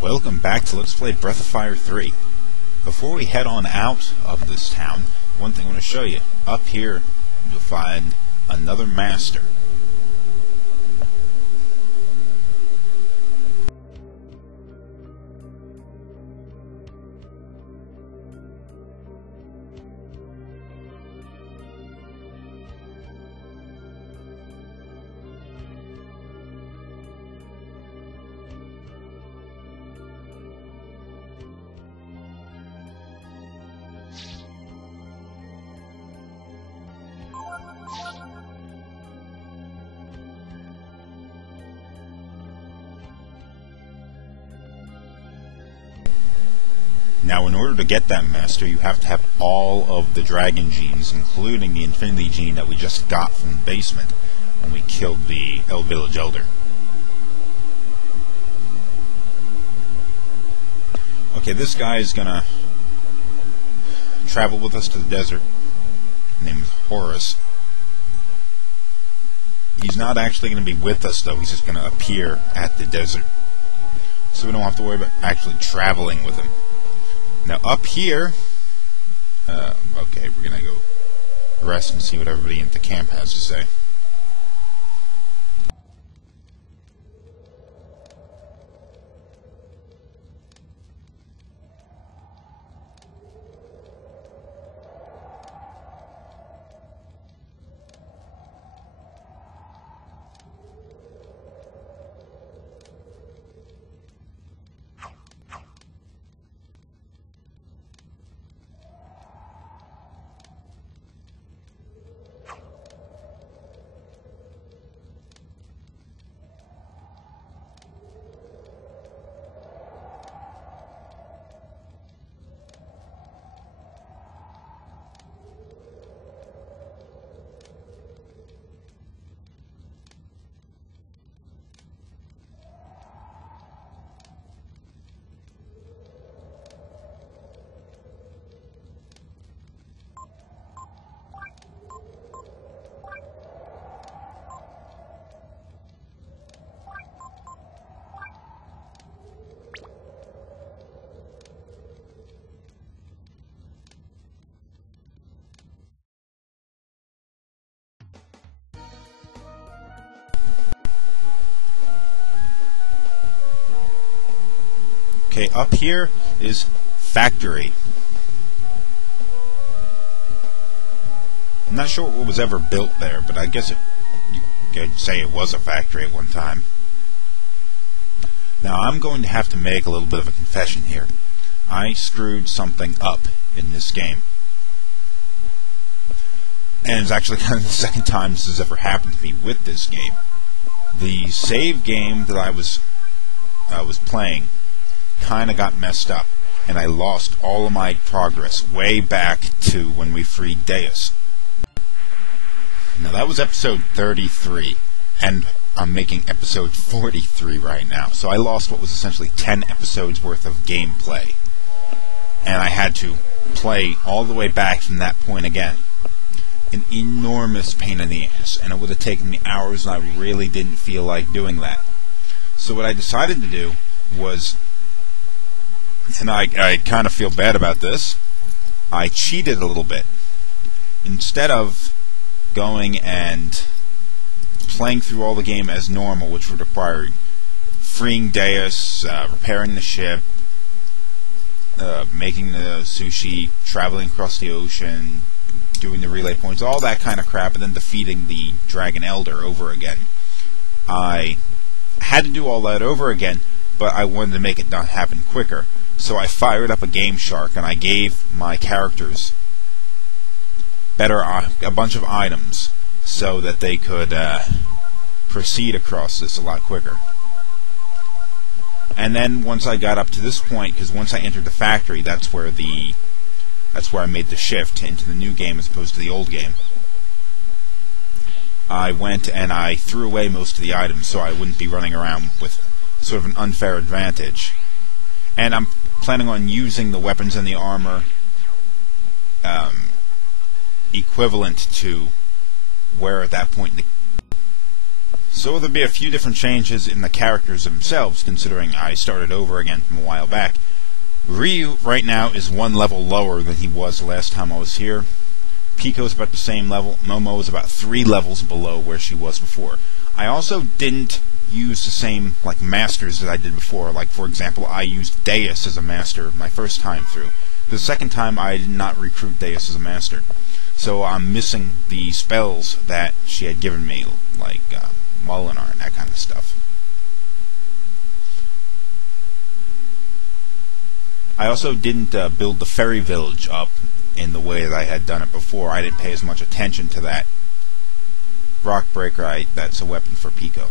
Welcome back to Let's Play Breath of Fire 3. Before we head on out of this town, one thing I want to show you. Up here, you'll find another master. Now, in order to get that master, you have to have all of the dragon genes, including the infinity gene that we just got from the basement when we killed the village elder. Okay, this guy is gonna travel with us to the desert. His name is Horus. He's not actually going to be with us, though. He's just going to appear at the desert. So we don't have to worry about actually traveling with him. Now, up here... okay, we're going to go rest and see what everybody at the camp has to say. Okay, up here is Factory. I'm not sure what was ever built there, but I guess you could say it was a factory at one time. Now, I'm going to have to make a little bit of a confession here. I screwed something up in this game. And it's actually kind of the second time this has ever happened to me with this game. The save game that I was playing kind of got messed up, and I lost all of my progress way back to when we freed Deus. Now, that was episode 33, and I'm making episode 43 right now, so I lost what was essentially 10 episodes worth of gameplay, and I had to play all the way back from that point again. An enormous pain in the ass, and it would have taken me hours, and I really didn't feel like doing that. So what I decided to do was, and I kind of feel bad about this, I cheated a little bit. Instead of going and playing through all the game as normal, which would require freeing Deus, repairing the ship, making the sushi, traveling across the ocean, doing the relay points, all that kind of crap, and then defeating the Dragon Elder over again. I had to do all that over again, but I wanted to make it not happen quicker. So I fired up a Game Shark, and I gave my characters a bunch of items so that they could proceed across this a lot quicker. And then once I got up to this point, because once I entered the factory, that's where I made the shift into the new game as opposed to the old game. I went and I threw away most of the items so I wouldn't be running around with sort of an unfair advantage. And I'm planning on using the weapons and the armor equivalent to where at that point So there'll be a few different changes in the characters themselves, considering I started over again from a while back. Ryu right now is one level lower than he was the last time I was here. Pico's about the same level. Momo is about 3 levels below where she was before. I also didn't use the same masters that I did before. Like, for example, I used Deus as a master my first time through. The second time I did not recruit Deus as a master. So I'm missing the spells that she had given me, like Molinar and that kind of stuff. I also didn't build the fairy village up in the way that I had done it before. I didn't pay as much attention to that. Rock Breaker, that's a weapon for Pico.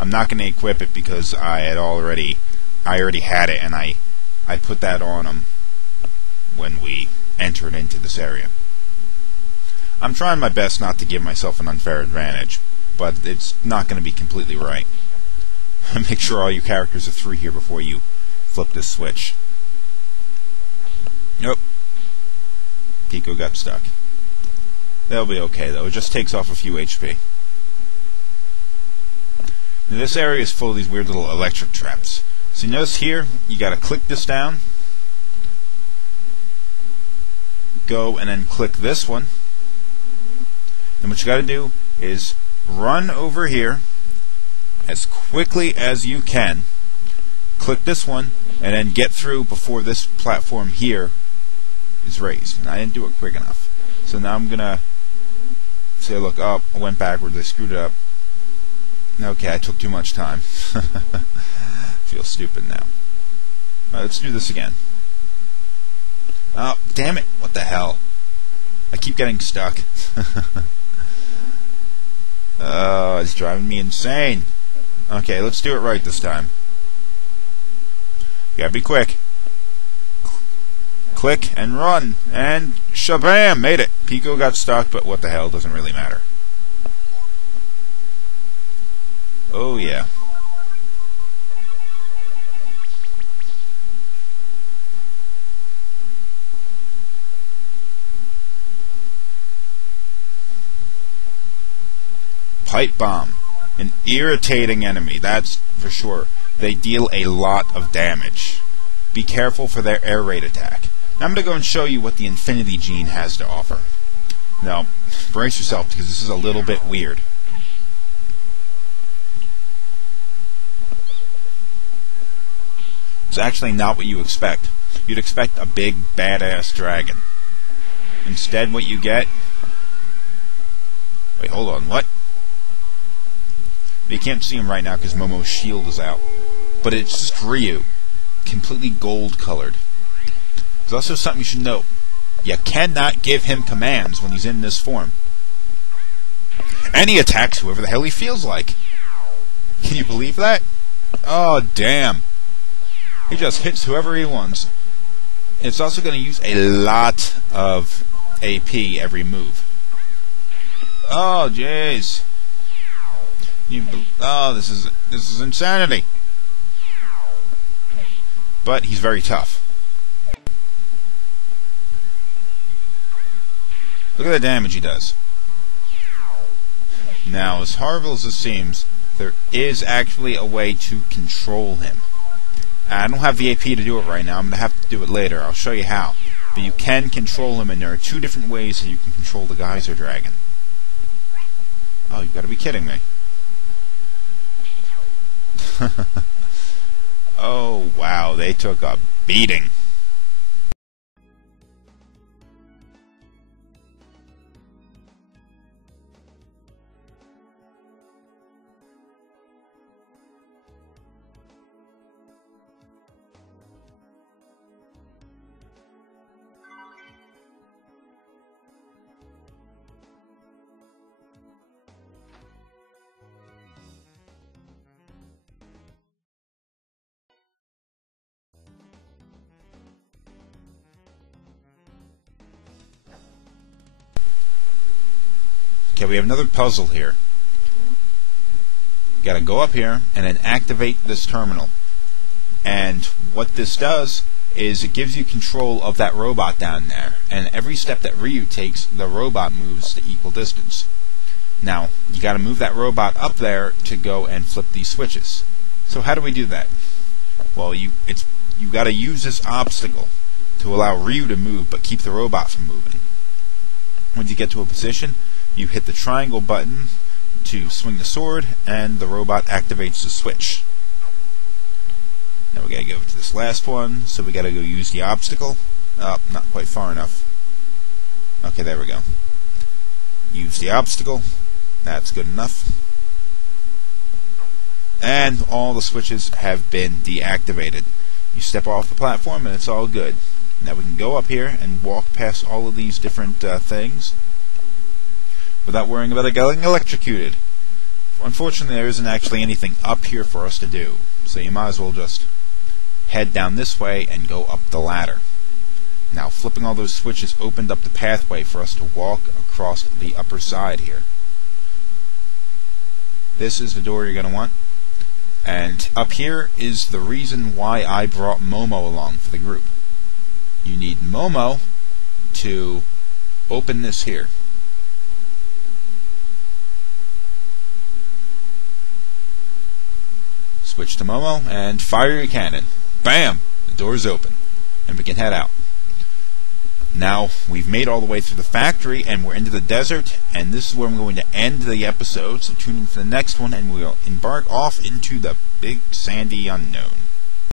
I'm not going to equip it because I already had it, and I put that on him when we entered into this area. I'm trying my best not to give myself an unfair advantage, but it's not going to be completely right. Make sure all your characters are 3 here before you flip this switch. Nope. Pico got stuck. That'll be okay, though. It just takes off a few HP. Now, this area is full of these weird little electric traps. So you notice here, you gotta click this down, go and then click this one, and what you gotta do is run over here as quickly as you can, click this one, and then get through before this platform here is raised. And I didn't do it quick enough. So now I'm gonna say, look, oh, I went backwards, I screwed it up. Okay, I took too much time. Feel stupid now. Alright, let's do this again. Oh, damn it! What the hell? I keep getting stuck. Oh, it's driving me insane. Okay, let's do it right this time. You gotta be quick. Click and run, and shabam! Made it. Pico got stuck, but what the hell? Doesn't really matter. Oh yeah. Pipe Bomb. An irritating enemy, that's for sure. They deal a lot of damage. Be careful for their air raid attack. Now I'm going to go and show you what the Infinity Gene has to offer. Now, brace yourself because this is a little bit weird. It's actually not what you expect. You'd expect a big, badass dragon. Instead, what you get... Wait, hold on, what? You can't see him right now because Momo's shield is out. But it's just Ryu. Completely gold-colored. There's also something you should know. You cannot give him commands when he's in this form. And he attacks whoever the hell he feels like. Can you believe that? Oh, damn. He just hits whoever he wants. It's also going to use a lot of AP every move. Oh, jeez. Oh, this is insanity. But he's very tough. Look at the damage he does. Now, as horrible as this seems, there is actually a way to control him. I don't have the AP to do it right now. I'm going to have to do it later. I'll show you how. But you can control him, and there are 2 different ways that you can control the Geyser Dragon. Oh, you've got to be kidding me. Oh, wow. They took a beating. Okay, we have another puzzle here. You gotta go up here and then activate this terminal. And what this does is it gives you control of that robot down there, and every step that Ryu takes, the robot moves the equal distance. Now, you got to move that robot up there to go and flip these switches. So how do we do that? Well, you got to use this obstacle to allow Ryu to move, but keep the robot from moving. When you get to a position, you hit the triangle button to swing the sword, and the robot activates the switch. Now we gotta go to this last one, so we gotta go use the obstacle. Oh, not quite far enough. Okay, there we go. Use the obstacle. That's good enough. And all the switches have been deactivated. You step off the platform and it's all good. Now we can go up here and walk past all of these different things without worrying about it getting electrocuted. Unfortunately, there isn't actually anything up here for us to do, so you might as well just head down this way and go up the ladder. Now, flipping all those switches opened up the pathway for us to walk across the upper side here. This is the door you're going to want. And up here is the reason why I brought Momo along for the group. You need Momo to open this here. Switch to Momo and fire your cannon. Bam! The door's open. And we can head out. Now, we've made all the way through the factory and we're into the desert, and this is where I'm going to end the episode, so tune in for the next one and we'll embark off into the big sandy unknown.